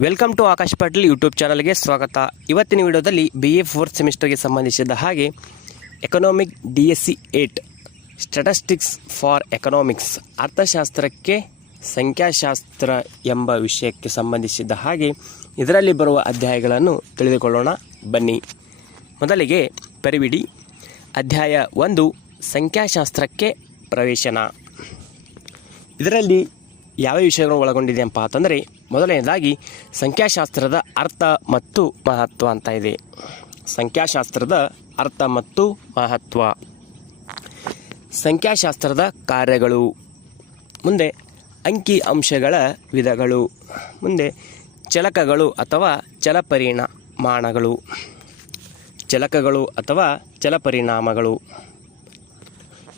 Welcome to Akash Patil YouTube ಚಾನಲ್ಗೆ ಸ್ವಾಗತ. ಇವತ್ತಿನ ವಿಡಿಯೋದಲ್ಲಿ ಬಿ ಎ ಫೋರ್ತ್ ಸೆಮಿಸ್ಟರ್ಗೆ ಸಂಬಂಧಿಸಿದ ಹಾಗೆ economic D S C eight statistics for economics ಅರ್ಥಶಾಸ್ತ್ರಕ್ಕೆ ಸಂಖ್ಯಾಶಾಸ್ತ್ರ ಎಂಬ ವಿಷಯಕ್ಕೆ ಸಂಬಂಧಿಸಿದ ಹಾಗೆ ಇದರಲ್ಲಿ ಬರುವ ಅಧ್ಯಾಯಗಳನ್ನು ತಿಳಿದುಕೊಳ್ಳೋಣ. ಬನ್ನಿ. ಮೊದಲಿಗೆ ಪರಿವಿಡಿ. ಅಧ್ಯಾಯ ಒಂದು, ಸಂಖ್ಯಾಶಾಸ್ತ್ರಕ್ಕೆ ಪ್ರವೇಶನ. ಇದರಲ್ಲಿ ಯಾವ ವಿಷಯಗಳನ್ನು ಒಳಗೊಂಡಿದೆ ಅಂತ ಅಂತಂದರೆ, ಮೊದಲನೇದಾಗಿ ಸಂಖ್ಯಾಶಾಸ್ತ್ರದ ಅರ್ಥ ಮತ್ತು ಮಹತ್ವ ಅಂತ ಇದೆ. ಸಂಖ್ಯಾಶಾಸ್ತ್ರದ ಅರ್ಥ ಮತ್ತು ಮಹತ್ವ. ಸಂಖ್ಯಾಶಾಸ್ತ್ರದ ಕಾರ್ಯಗಳು. ಮುಂದೆ ಅಂಕಿ ಅಂಶಗಳ ವಿಧಗಳು. ಮುಂದೆ ಚಲಕಗಳು ಅಥವಾ ಚಲಪರಿಣಾಮಾಣಗಳು ಚಲಕಗಳು ಅಥವಾ ಚಲಪರಿಣಾಮಗಳು.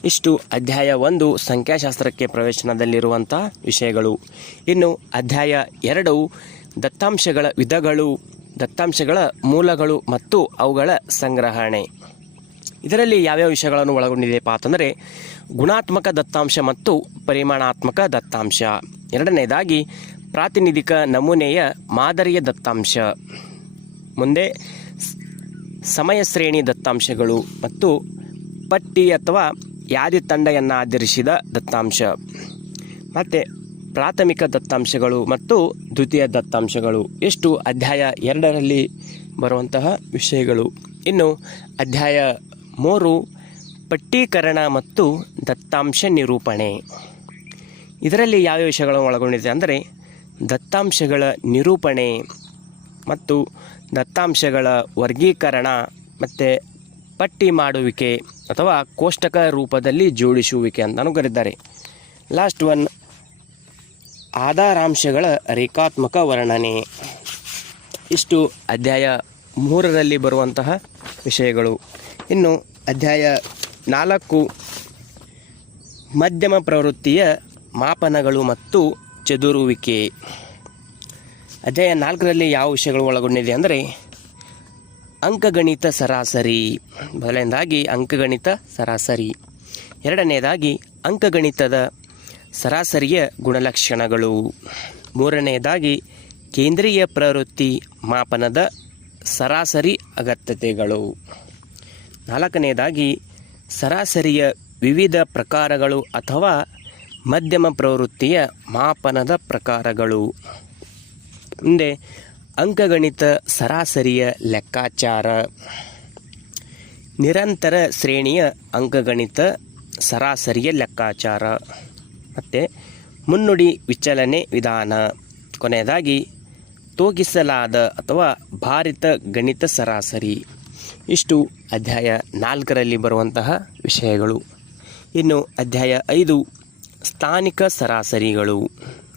ಇಷ್ಟು ಅಧ್ಯಾಯ ಒಂದು ಸಂಖ್ಯಾಶಾಸ್ತ್ರಕ್ಕೆ ಪ್ರವೇಶನದಲ್ಲಿರುವಂಥ ವಿಷಯಗಳು. ಇನ್ನು ಅಧ್ಯಾಯ ಎರಡು ದತ್ತಾಂಶಗಳ ವಿಧಗಳು, ದತ್ತಾಂಶಗಳ ಮೂಲಗಳು ಮತ್ತು ಅವುಗಳ ಸಂಗ್ರಹಣೆ. ಇದರಲ್ಲಿ ಯಾವ್ಯಾವ ವಿಷಯಗಳನ್ನು ಒಳಗೊಂಡಿದೆಯಪ್ಪ ಅಂತಂದರೆ, ಗುಣಾತ್ಮಕ ದತ್ತಾಂಶ ಮತ್ತು ಪರಿಮಾಣಾತ್ಮಕ ದತ್ತಾಂಶ. ಎರಡನೇದಾಗಿ, ಪ್ರಾತಿನಿಧಿಕ ನಮೂನೆಯ ಮಾದರಿಯ ದತ್ತಾಂಶ. ಮುಂದೆ ಸಮಯ ಶ್ರೇಣಿ ದತ್ತಾಂಶಗಳು ಮತ್ತು ಪಟ್ಟಿ ಅಥವಾ ಯಾದಿ ತಂಡವನ್ನು ಆಧರಿಸಿದ ದತ್ತಾಂಶ. ಮತ್ತು ಪ್ರಾಥಮಿಕ ದತ್ತಾಂಶಗಳು ಮತ್ತು ದ್ವಿತೀಯ ದತ್ತಾಂಶಗಳು. ಎಷ್ಟು ಅಧ್ಯಾಯ ಎರಡರಲ್ಲಿ ಬರುವಂತಹ ವಿಷಯಗಳು. ಇನ್ನು ಅಧ್ಯಾಯ ಮೂರು, ಪಟ್ಟೀಕರಣ ಮತ್ತು ದತ್ತಾಂಶ ನಿರೂಪಣೆ. ಇದರಲ್ಲಿ ಯಾವ ವಿಷಯಗಳನ್ನು ಒಳಗೊಂಡಿದೆ ಅಂದರೆ, ದತ್ತಾಂಶಗಳ ನಿರೂಪಣೆ ಮತ್ತು ದತ್ತಾಂಶಗಳ ವರ್ಗೀಕರಣ ಮತ್ತು ಪಟ್ಟಿ ಮಾಡುವಿಕೆ ಅಥವಾ ಕೋಷ್ಟಕ ರೂಪದಲ್ಲಿ ಜೋಡಿಸುವಿಕೆ ಅಂತಲೂ ಕರೀತಾರೆ. ಲಾಸ್ಟ್ ಒನ್ ಆಧಾರಾಂಶಗಳ ರೇಖಾತ್ಮಕ ವರ್ಣನೆ. ಇಷ್ಟು ಅಧ್ಯಾಯ ಮೂರರಲ್ಲಿ ಬರುವಂತಹ ವಿಷಯಗಳು. ಇನ್ನು ಅಧ್ಯಾಯ ನಾಲ್ಕು, ಮಧ್ಯಮ ಪ್ರವೃತ್ತಿಯ ಮಾಪನಗಳು ಮತ್ತು ಚದುರುವಿಕೆ. ಅಧ್ಯಾಯ ನಾಲ್ಕರಲ್ಲಿ ಯಾವ ವಿಷಯಗಳು ಒಳಗೊಂಡಿದೆ ಅಂದರೆ ಅಂಕಗಣಿತ ಸರಾಸರಿ. ಮೊದಲನೇದಾಗಿ ಅಂಕಗಣಿತ ಸರಾಸರಿ. ಎರಡನೆಯದಾಗಿ ಅಂಕಗಣಿತದ ಸರಾಸರಿಯ ಗುಣಲಕ್ಷಣಗಳು. ಮೂರನೆಯದಾಗಿ ಕೇಂದ್ರೀಯ ಪ್ರವೃತ್ತಿ ಮಾಪನದ ಸರಾಸರಿ ಅಗತ್ಯತೆಗಳು. ನಾಲ್ಕನೆಯದಾಗಿ ಸರಾಸರಿಯ ವಿವಿಧ ಪ್ರಕಾರಗಳು ಅಥವಾ ಮಧ್ಯಮ ಪ್ರವೃತ್ತಿಯ ಮಾಪನದ ಪ್ರಕಾರಗಳು. ಮುಂದೆ ಅಂಕಗಣಿತ ಸರಾಸರಿಯ ಲೆಕ್ಕಾಚಾರ. ನಿರಂತರ ಶ್ರೇಣಿಯ ಅಂಕಗಣಿತ ಸರಾಸರಿಯ ಲೆಕ್ಕಾಚಾರ. ಮತ್ತು ಮುನ್ನುಡಿ ವಿಚಲನೆ ವಿಧಾನ. ಕೊನೆಯದಾಗಿ, ತೋಗಿಸಲಾದ ಅಥವಾ ಭಾರಿತ ಗಣಿತ ಸರಾಸರಿ. ಇಷ್ಟು ಅಧ್ಯಾಯ ನಾಲ್ಕರಲ್ಲಿ ಬರುವಂತಹ ವಿಷಯಗಳು. ಇನ್ನು ಅಧ್ಯಾಯ ಐದು, ಸ್ಥಾನಿಕ ಸರಾಸರಿಗಳು.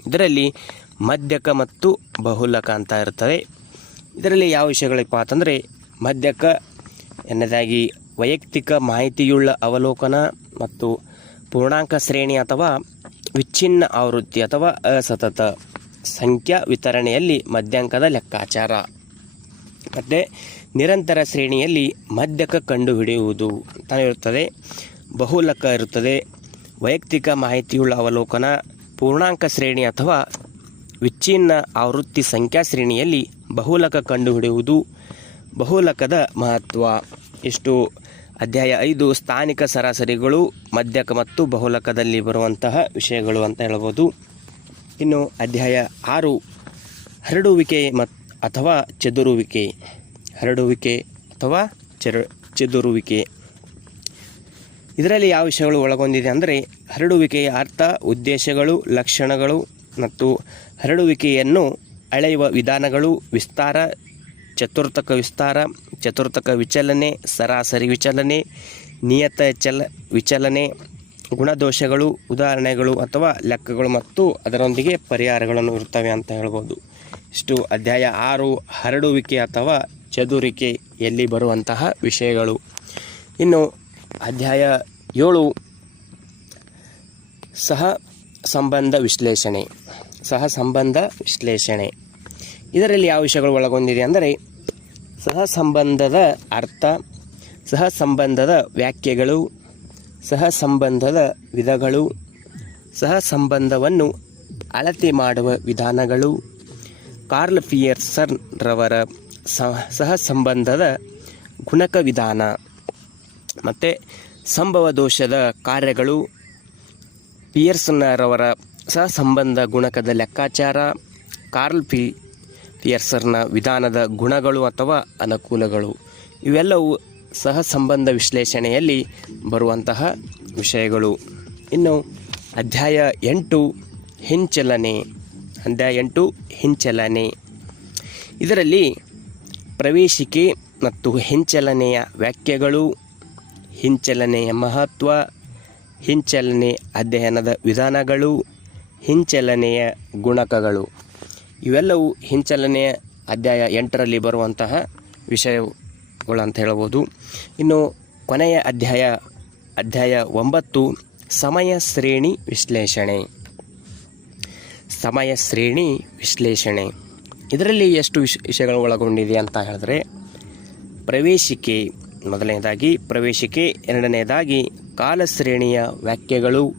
ಇದರಲ್ಲಿ ಮಧ್ಯಕ ಮತ್ತು ಬಹುಲಕ ಅಂತ ಇರ್ತವೆ ಇದರಲ್ಲಿ ಯಾವ ವಿಷಯಗಳಪ್ಪ ಅಂತಂದರೆ ಮಧ್ಯಕ ಎನ್ನದಾಗಿ ವೈಯಕ್ತಿಕ ಮಾಹಿತಿಯುಳ್ಳ ಅವಲೋಕನ ಮತ್ತು ಪೂರ್ಣಾಂಕ ಶ್ರೇಣಿ ಅಥವಾ ವಿಚ್ಛಿನ್ನ ಆವೃತ್ತಿ ಅಥವಾ ಅಸತತ ಸಂಖ್ಯಾ ವಿತರಣೆಯಲ್ಲಿ ಮಧ್ಯಾಂಕದ ಲೆಕ್ಕಾಚಾರ. ಮತ್ತು ನಿರಂತರ ಶ್ರೇಣಿಯಲ್ಲಿ ಮಧ್ಯಕ ಕಂಡುಹಿಡಿಯುವುದು ಅಂತ ಇರುತ್ತದೆ. ಬಹುಲಕ ಇರುತ್ತದೆ. ವೈಯಕ್ತಿಕ ಮಾಹಿತಿಯುಳ್ಳ ಅವಲೋಕನ, ಪೂರ್ಣಾಂಕ ಶ್ರೇಣಿ ಅಥವಾ ವಿಚ್ಛಿನ್ನ ಆವೃತ್ತಿ ಸಂಖ್ಯಾ ಶ್ರೇಣಿಯಲ್ಲಿ ಬಹುಲಕ ಕಂಡುಹಿಡಿಯುವುದು ಬಹುಲಕದ ಮಹತ್ವ. ಇಷ್ಟು. ಅಧ್ಯಾಯ ಐದು, ಸ್ಥಾನಿಕ ಸರಾಸರಿಗಳು, ಮಧ್ಯಕ ಮತ್ತು ಬಹುಲಕದಲ್ಲಿ ಬರುವಂತಹ ವಿಷಯಗಳು ಅಂತ ಹೇಳ್ಬೋದು. ಇನ್ನು ಅಧ್ಯಾಯ ಆರು, ಹರಡುವಿಕೆ ಮತ್, ಅಥವಾ ಚದುರುವಿಕೆ. ಹರಡುವಿಕೆ ಅಥವಾ ಚರ, ಚದುರುವಿಕೆ. ಇದರಲ್ಲಿ ಯಾವ ವಿಷಯಗಳು ಒಳಗೊಂಡಿದೆ ಅಂದರೆ ಹರಡುವಿಕೆಯ ಅರ್ಥ ಉದ್ದೇಶಗಳು, ಲಕ್ಷಣಗಳು ಮತ್ತು ಹರಡುವಿಕೆಯನ್ನು ಅಳೆಯುವ ವಿಧಾನಗಳು ವಿಸ್ತಾರ, ಚತುರ್ಥಕ ವಿಸ್ತಾರ, ಚತುರ್ಥಕ ವಿಚಲನೆ, ಸರಾಸರಿ ವಿಚಲನೆ, ನಿಯತ ಚಲ, ವಿಚಲನೆ, ಗುಣದೋಷಗಳು, ಉದಾಹರಣೆಗಳು ಅಥವಾ ಲೆಕ್ಕಗಳು ಮತ್ತು ಅದರೊಂದಿಗೆ ಪರಿಹಾರಗಳನ್ನು ಇರ್ತವೆ ಅಂತ ಹೇಳ್ಬೋದು. ಇಷ್ಟು ಅಧ್ಯಾಯ ಆರು, ಹರಡುವಿಕೆ ಅಥವಾ ಚದುರಿಕೆಯಲ್ಲಿ ಬರುವಂತಹ ವಿಷಯಗಳು. ಇನ್ನು ಅಧ್ಯಾಯ ಏಳು, ಸಹ ಸಂಬಂಧ ವಿಶ್ಲೇಷಣೆ, ಸಹ ಸಂಬಂಧ ವಿಶ್ಲೇಷಣೆ. ಇದರಲ್ಲಿ ಯಾವ ವಿಷಯಗಳು ಒಳಗೊಂಡಿದೆ ಅಂದರೆ, ಸಹ ಸಂಬಂಧದ ಅರ್ಥ, ಸಹ ಸಂಬಂಧದ ವ್ಯಾಖ್ಯೆಗಳು, ಸಹ ಸಂಬಂಧದ ವಿಧಗಳು, ಸಹ ಸಂಬಂಧವನ್ನು ಅಳತೆ ಮಾಡುವ ವಿಧಾನಗಳು, ಕಾರ್ಲ್ ಫಿಯರ್ಸನ್ ರವರ ಸಹ ಸಹ ಸಂಬಂಧದ ಗುಣಕ ವಿಧಾನ, ಮತ್ತು ಸಂಭವ ದೋಷದ ಕಾರ್ಯಗಳು ಪಿಯರ್ಸನ್ನರವರ ಸಹಸಂಬಂಧ ಗುಣಕದ ಲೆಕ್ಕಾಚಾರ, ಕಾರ್ಲ್ ಪಿ. ಪಿಯರ್ಸರ್ನ ವಿಧಾನದ ಗುಣಗಳು ಅಥವಾ ಅನುಕೂಲಗಳು. ಇವೆಲ್ಲವೂ ಸಹ ಸಂಬಂಧ ವಿಶ್ಲೇಷಣೆಯಲ್ಲಿ ಬರುವಂತಹ ವಿಷಯಗಳು. ಇನ್ನು ಅಧ್ಯಾಯ ಎಂಟು, ಹಿಂಚಲನೆ. ಅಧ್ಯಾಯ ಎಂಟು, ಹಿಂಚಲನೆ. ಇದರಲ್ಲಿ ಪ್ರವೇಶಿಕೆ ಮತ್ತು ಹಿಂಚಲನೆಯ ವ್ಯಾಖ್ಯೆಗಳು, ಹಿಂಚಲನೆಯ ಮಹತ್ವ ಹಿಂಚಲನೆ ಅಧ್ಯಯನದ ವಿಧಾನಗಳು, ಹಿಂಚಲನೆಯ ಗುಣಕಗಳು. ಇವೆಲ್ಲವೂ ಹಿಂಚಲನೆಯ ಅಧ್ಯಾಯ ಎಂಟರಲ್ಲಿ ಬರುವಂತಹ ವಿಷಯಗಳು ಅಂತ ಹೇಳ್ಬೋದು. ಇನ್ನು ಕೊನೆಯ ಅಧ್ಯಾಯ ಅಧ್ಯಾಯ ಒಂಬತ್ತು, ಸಮಯ ಶ್ರೇಣಿ ವಿಶ್ಲೇಷಣೆ. ಸಮಯ ಶ್ರೇಣಿ ವಿಶ್ಲೇಷಣೆ. ಇದರಲ್ಲಿ ಎಷ್ಟು ವಿಷ, ವಿಷಯಗಳು ಒಳಗೊಂಡಿದೆ ಅಂತ ಹೇಳಿದ್ರೆ, ಪ್ರವೇಶಿಕೆ, ಮೊದಲನೇದಾಗಿ ಪ್ರವೇಶಿಕೆ, ಎರಡನೇದಾಗಿ ಕಾಲಶ್ರೇಣಿಯ ವ್ಯಾಖ್ಯೆಗಳು,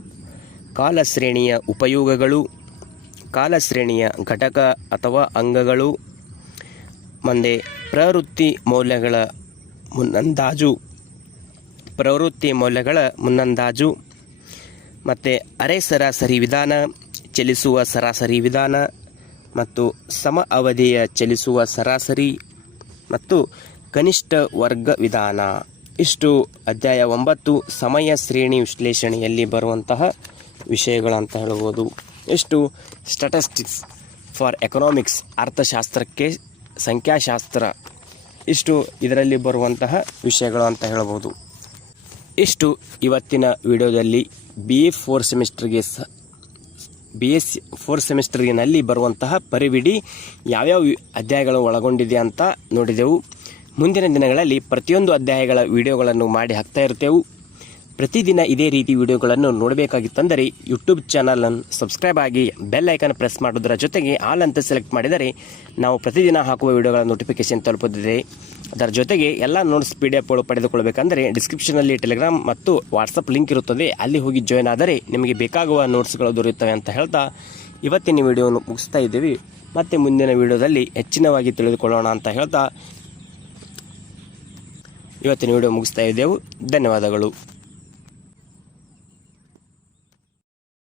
ಕಾಲಶ್ರೇಣಿಯ ಉಪಯೋಗಗಳು, ಕಾಲಶ್ರೇಣಿಯ ಘಟಕ ಅಥವಾ ಅಂಗಗಳು, ಮುಂದೆ ಪ್ರವೃತ್ತಿ ಮೌಲ್ಯಗಳ ಮುನ್ನಂದಾಜು, ಪ್ರವೃತ್ತಿ ಮೌಲ್ಯಗಳ ಮುನ್ನಂದಾಜು, ಮತ್ತು ಅರೆ ಸರಾಸರಿ ವಿಧಾನ, ಚಲಿಸುವ ಸರಾಸರಿ ವಿಧಾನ, ಮತ್ತು ಸಮ ಅವಧಿಯ ಚಲಿಸುವ ಸರಾಸರಿ, ಮತ್ತು ಕನಿಷ್ಠ ವರ್ಗ ವಿಧಾನ. ಇಷ್ಟು ಅಧ್ಯಾಯ ಒಂಬತ್ತು ಸಮಯ ಶ್ರೇಣಿ ವಿಶ್ಲೇಷಣೆಯಲ್ಲಿ ಬರುವಂತಹ ವಿಷಯಗಳು ಅಂತ ಹೇಳ್ಬೋದು. ಇಷ್ಟು ಸ್ಟಾಟಿಸ್ಟಿಕ್ಸ್ ಫಾರ್ ಎಕನಾಮಿಕ್ಸ್ ಅರ್ಥಶಾಸ್ತ್ರಕ್ಕೆ ಸಂಖ್ಯಾಶಾಸ್ತ್ರ ಇಷ್ಟು ಇದರಲ್ಲಿ ಬರುವಂತಹ ವಿಷಯಗಳು ಅಂತ ಹೇಳ್ಬೋದು. ಇಷ್ಟು ಇವತ್ತಿನ ವಿಡಿಯೋದಲ್ಲಿ ಬಿ ಎ ಫೋರ್ ಸೆಮಿಸ್ಟರ್ಗೆ ಸ ಬಿ ಎಸ್ ಫೋರ್ ಸೆಮಿಸ್ಟರ್ಗಿನಲ್ಲಿ ಬರುವಂತಹ ಪರಿವಿಡಿ ಯಾವ್ಯಾವ ಅಧ್ಯಾಯಗಳು ಒಳಗೊಂಡಿದೆ ಅಂತ ನೋಡಿದೆವು. ಮುಂದಿನ ದಿನಗಳಲ್ಲಿ ಪ್ರತಿಯೊಂದು ಅಧ್ಯಾಯಗಳ ವಿಡಿಯೋಗಳನ್ನು ಮಾಡಿ ಹಾಕ್ತಾ ಇರ್ತೇವೆ. ಪ್ರತಿದಿನ ಇದೇ ರೀತಿ ವಿಡಿಯೋಗಳನ್ನು ನೋಡಬೇಕಾಗಿತ್ತಂದರೆ ಯೂಟ್ಯೂಬ್ ಚಾನಲನ್ನು ಸಬ್ಸ್ಕ್ರೈಬ್ ಆಗಿ ಬೆಲ್ ಐಕನ್ ಪ್ರೆಸ್ ಮಾಡೋದರ ಜೊತೆಗೆ ಆಲ್ ಅಂತ ಸೆಲೆಕ್ಟ್ ಮಾಡಿದರೆ ನಾವು ಪ್ರತಿದಿನ ಹಾಕುವ ವಿಡಿಯೋಗಳ ನೋಟಿಫಿಕೇಶನ್ ತಲುಪುತ್ತದೆ. ಅದರ ಜೊತೆಗೆ ಎಲ್ಲ ನೋಟ್ಸ್ ಪಿ ಡಿ ಎಫ್ಗಳು ಪಡೆದುಕೊಳ್ಳಬೇಕಂದರೆ ಡಿಸ್ಕ್ರಿಪ್ಷನಲ್ಲಿ ಟೆಲಿಗ್ರಾಮ್ ಮತ್ತು ವಾಟ್ಸಪ್ ಲಿಂಕ್ ಇರುತ್ತದೆ. ಅಲ್ಲಿ ಹೋಗಿ ಜಾಯ್ನ್ ಆದರೆ ನಿಮಗೆ ಬೇಕಾಗುವ ನೋಟ್ಸ್ಗಳು ದೊರೆಯುತ್ತವೆ ಅಂತ ಹೇಳ್ತಾ ಇವತ್ತಿನ ವಿಡಿಯೋವನ್ನು ಮುಗಿಸ್ತಾ ಇದ್ದೀವಿ. ಮತ್ತೆ ಮುಂದಿನ ವಿಡಿಯೋದಲ್ಲಿ ಹೆಚ್ಚಿನವಾಗಿ ತಿಳಿದುಕೊಳ್ಳೋಣ ಅಂತ ಹೇಳ್ತಾ ಇವತ್ತಿನ ವಿಡಿಯೋ ಮುಗಿಸ್ತಾ ಇದ್ದೆವು. ಧನ್ಯವಾದಗಳು.